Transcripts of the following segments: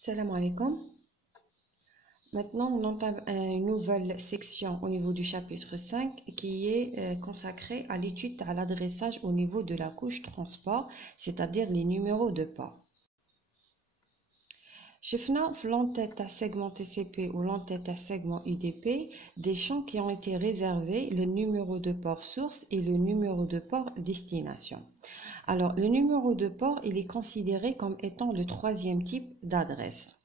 Salam alaikum. Maintenant, on entame une nouvelle section au niveau du chapitre 5 qui est consacrée à l'étude à l'adressage au niveau de la couche transport, c'est-à-dire les numéros de port. شفنا في l'entête à segment TCP ou l'entête à segment UDP des champs qui ont été réservés, le numéro de port source et le numéro de port destination. Alors, le numéro de port, il est considéré comme étant le troisième type d'adresse.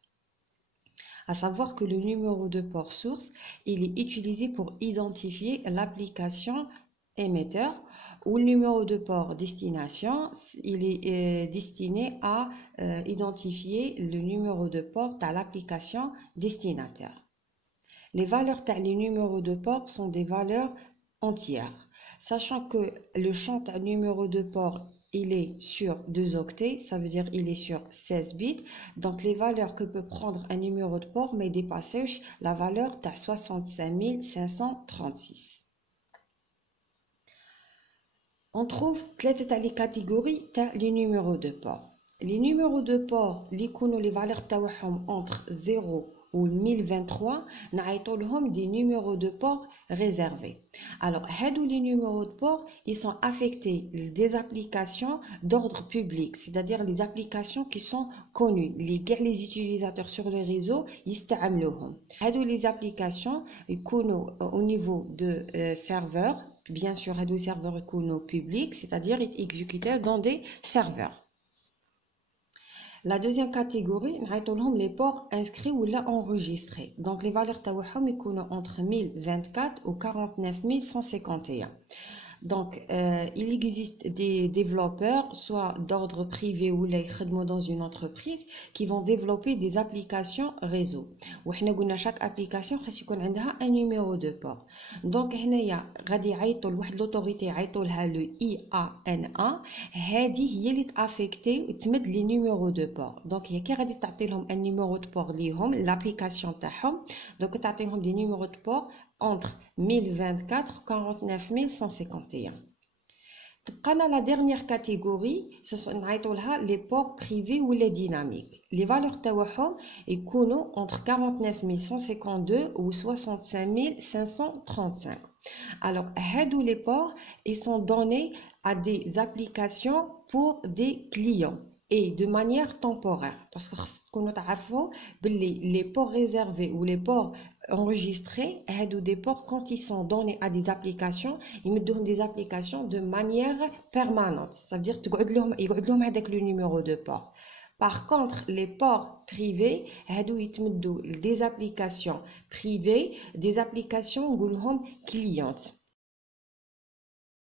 À savoir que le numéro de port source, il est utilisé pour identifier l'application émetteur, ou le numéro de port destination, il est destiné à identifier le numéro de port à l'application destinataire. Les valeurs des numéros de port sont des valeurs entières, sachant que le champ à numéro de port il est sur 2 octets, ça veut dire il est sur 16 bits. Donc les valeurs que peut prendre un numéro de port mais dépasser la valeur de 65 536. On trouve les catégories les numéros de port. Les numéros de port, les valeurs entre 0 ou 1023, nous des numéros de port réservés. Alors, les numéros de port, ils sont affectés des applications d'ordre public, c'est-à-dire les applications qui sont connues. Les utilisateurs sur le réseau, ils utilisent les applications au niveau de serveurs. Bien sûr, les serveurs publics, c'est-à-dire exécutés dans des serveurs. La deuxième catégorie, les ports inscrits ou là enregistrés. Donc, les valeurs entre 1024 ou 49 151. Donc, il existe des développeurs, soit d'ordre privé ou dans une entreprise, qui vont développer des applications réseau. Chaque application a un numéro de port. Donc, il y a l'autorité le IANA, qui est affectée les numéros de port. Donc, il y a un numéro de port, l'application. Donc, il y a des numéros de port entre 1024 et 49 151. La dernière catégorie, ce sont les ports privés ou les dynamiques. Les valeurs sont entre 49 152 ou 65 535. Alors, les ports ils sont donnés à des applications pour des clients et de manière temporaire. Parce que les ports réservés ou les ports enregistrés, des ports quand ils sont donnés à des applications, ils me donnent des applications de manière permanente. Ça veut dire qu'ils ont avec le numéro de port. Par contre, les ports privés, des applications privées, des applications clientes.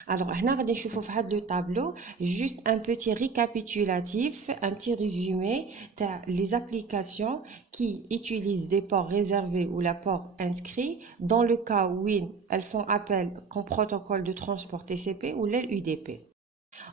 Alors, on va voir le tableau, juste un petit récapitulatif, un petit résumé des applications qui utilisent des ports réservés ou la port inscrit dans le cas où elles font appel au protocole de transport TCP ou l'UDP.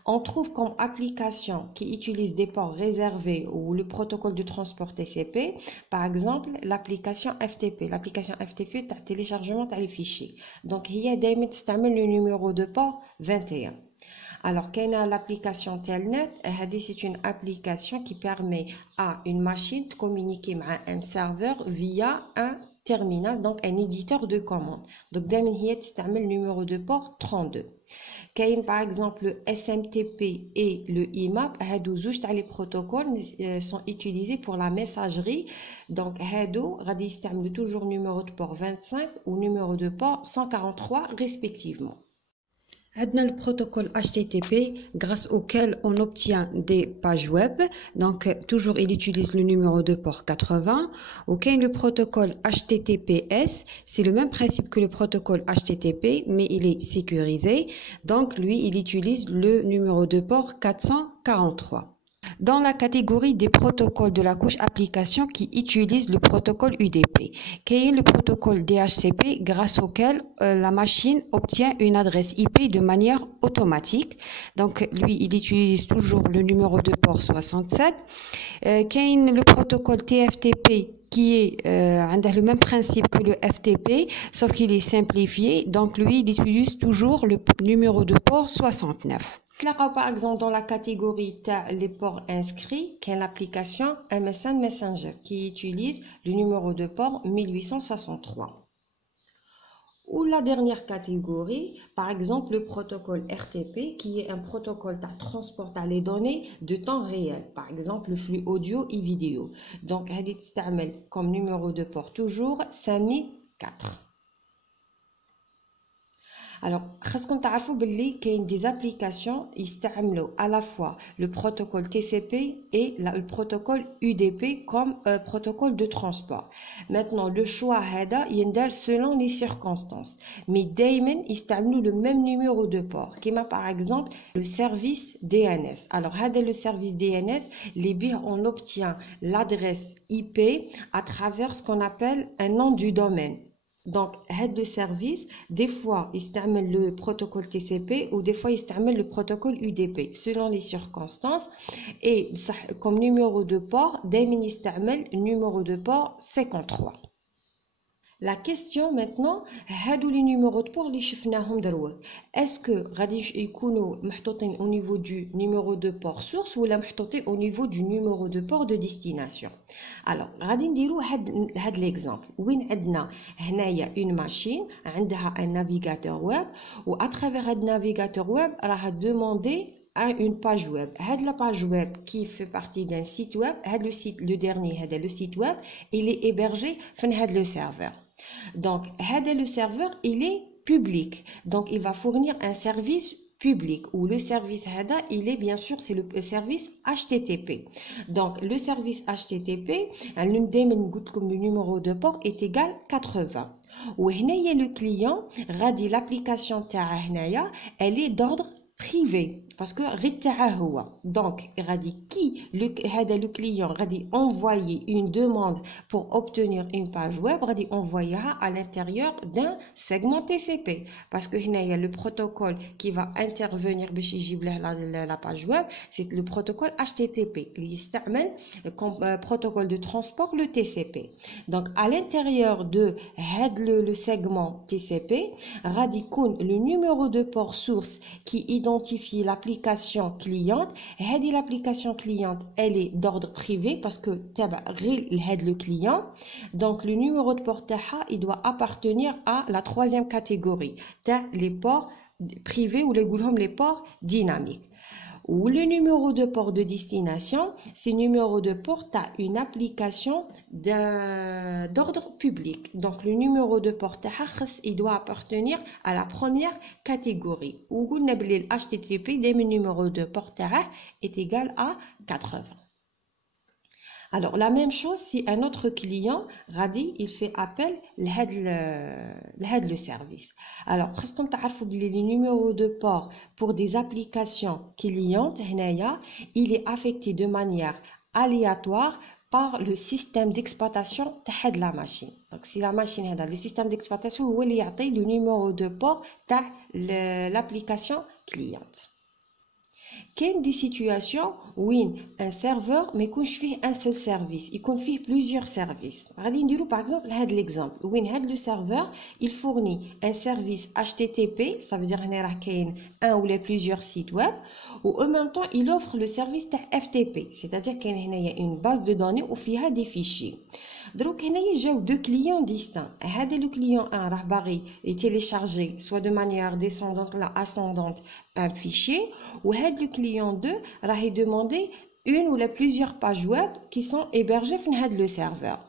On trouve comme application qui utilise des ports réservés ou le protocole de transport TCP, par exemple l'application FTP. L'application FTP, c'est le téléchargement des fichiers. Donc, il y a le numéro de port 21. Alors, il y a l'application Telnet. C'est une application qui permet à une machine de communiquer avec un serveur via un terminal, donc un éditeur de commande. Donc, il y a le numéro de port 32. Par exemple, le SMTP et le IMAP, les protocoles sont utilisés pour la messagerie. Donc, ils toujours numéro de port 25 ou numéro de port 143 respectivement. Le protocole HTTP grâce auquel on obtient des pages web. Donc, toujours, il utilise le numéro de port 80. Le protocole HTTPS, c'est le même principe que le protocole HTTP, mais il est sécurisé. Donc, lui, il utilise le numéro de port 443. Dans la catégorie des protocoles de la couche application qui utilisent le protocole UDP, qui est le protocole DHCP grâce auquel la machine obtient une adresse IP de manière automatique. Donc, lui, il utilise toujours le numéro de port 67. Qui est le protocole TFTP qui est le même principe que le FTP, sauf qu'il est simplifié. Donc, lui, il utilise toujours le numéro de port 69. par exemple dans la catégorie les ports inscrits, qu'est l'application MSN Messenger qui utilise le numéro de port 1863. Ou la dernière catégorie, par exemple le protocole RTP qui est un protocole qui transporte les données de temps réel, par exemple le flux audio et vidéo. Donc, elle est comme numéro de port toujours 5004. Alors, خاصكم تعرفوا باللي كاين des applications يستعملوا à la fois le protocole TCP et le protocole UDP comme protocole de transport. Maintenant, le choix هذا يندار selon les circonstances. Mais دايما يستعملوا le même numéro de port. كما par exemple le service DNS. Alors, هذا le service DNS, les bits on obtient l'adresse IP à travers ce qu'on appelle un nom du domaine. Donc, head de service, des fois, il s'amène le protocole TCP ou des fois, il s'amène le protocole UDP, selon les circonstances. Et comme numéro de port, il s'amène le numéro de port 53. La question maintenant, هادو les numéros de port اللي شفناهم دروك. Est-ce que غادي يكونوا محطوطين au niveau du numéro de port source ولا محطوطين au niveau du numéro de port de destination? Alors, غادي نديروا هاد l'exemple. وين عندنا هنايا une machine عندها un navigateur web و à travers هاد navigateur web راها demander à une page web. La page web qui fait partie d'un site web, le site, le dernier, le site web, il est hébergé dans le serveur. Donc, le serveur, il est public. Donc, il va fournir un service public ou le service il est bien sûr c'est le service HTTP. Donc, le service HTTP, le numéro de port est égal 80. Ou le client, l'application elle est d'ordre privé parce que donc le client va envoyer une demande pour obtenir une page web envoyer à l'intérieur d'un segment TCP parce que il y a le protocole qui va intervenir la page web, c'est le protocole HTTP comme protocole de transport le TCP. Donc à l'intérieur de le segment TCP le numéro de port source qui identifie l'application cliente. L'application cliente, elle est d'ordre privé parce que le client. Donc, le numéro de port il doit appartenir à la troisième catégorie, les ports privés ou les ports dynamiques. Ou le numéro de port de destination, c'est le numéro de port à une application d'ordre public. Donc, le numéro de port il doit appartenir à la première catégorie. Ou le HTTP, le numéro de port est égal à 80. Alors, la même chose si un autre client, il fait appel le service. Alors, comme les numéros de port pour des applications clientes, il est affecté de manière aléatoire par le système d'exploitation de la machine. Donc, si la machine a le système d'exploitation, il y a le numéro de port de l'application cliente. Qu'il y a des situations où un serveur ne peut pas un seul service, il peut faire plusieurs services. Par exemple, l'exemple où le serveur il fournit un service HTTP, ça veut dire qu'il y a un ou plusieurs sites web, ou en même temps il offre le service FTP, c'est-à-dire qu'il y a une base de données où il y a des fichiers. Donc, il y a deux clients distincts. Le client 1 est téléchargé soit de manière descendante ou ascendante un fichier, ou le client 2 va demander une ou plusieurs pages web qui sont hébergées dans le serveur.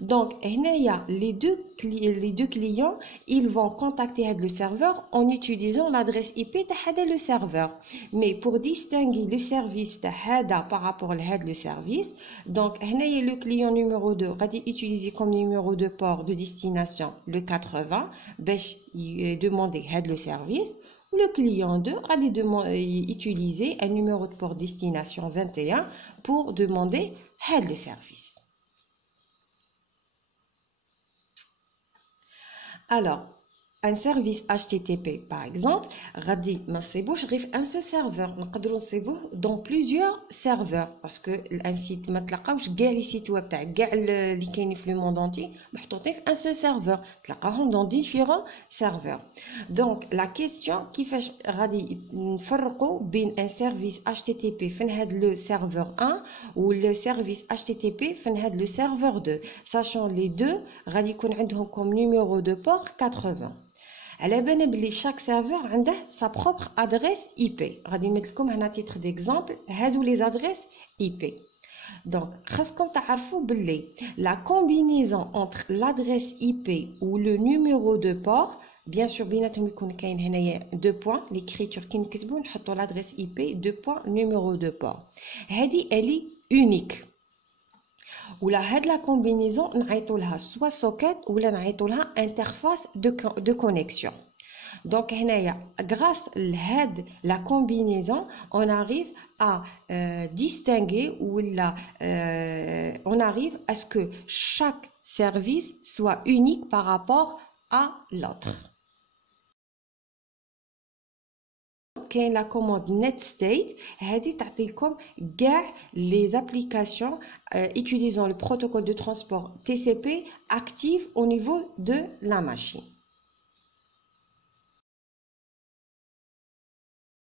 Donc, les deux clients, ils vont contacter le serveur en utilisant l'adresse IP de le serveur. Mais pour distinguer le service par rapport à le service, donc, le client numéro 2 va utiliser comme numéro de port de destination le 80, il demander le service. Le client 2 va utiliser un numéro de port destination 21 pour demander le service. Alors, un service HTTP par exemple غادي ما نصيبوش غير في un seul serveur نقدروا نصيبوه dans plusieurs serveurs parce que un site ما تلقاوش كاع لي سيت ويب تاع كاع اللي كاينين في le monde entier محطوطين في un seul serveur تلقاهم dans différents serveurs. Donc la question كيفاش غادي نفرقوا بين un service HTTP فين هاد le serveur 1 ou le service HTTP فين هاد le serveur 2 sachant les deux غادي يكون عندهم comme numéro de port 80. على بالنا بلي chaque serveur عنده sa propre adresse IP. غادي نمد لكم هنا titre d'exemple هادو les adresses IP. Donc خاصكم تعرفوا بلي la combinaison entre l'adresse IP ou le numéro de port bien sûr بيناتهم يكون كاين هنايا deux points l'écriture كي نكتبوا نحطوا l'adresse IP deux points numéro de port. هذه elle est unique. ولا هاد لا كومبينيزون نعيطوا لها سوا سوكيت ولا نعيطوا لها انترفاس دو كونيكسيون. دونك هنايا grâce لهاد لا كومبينيزون on arrive à distinguer ولا on arrive à ce que chaque service soit unique par rapport à l'autre. كاين لا commande netstate هذه تعطيكم كاع les applications utilisant le protocole de transport TCP active au niveau de la machine.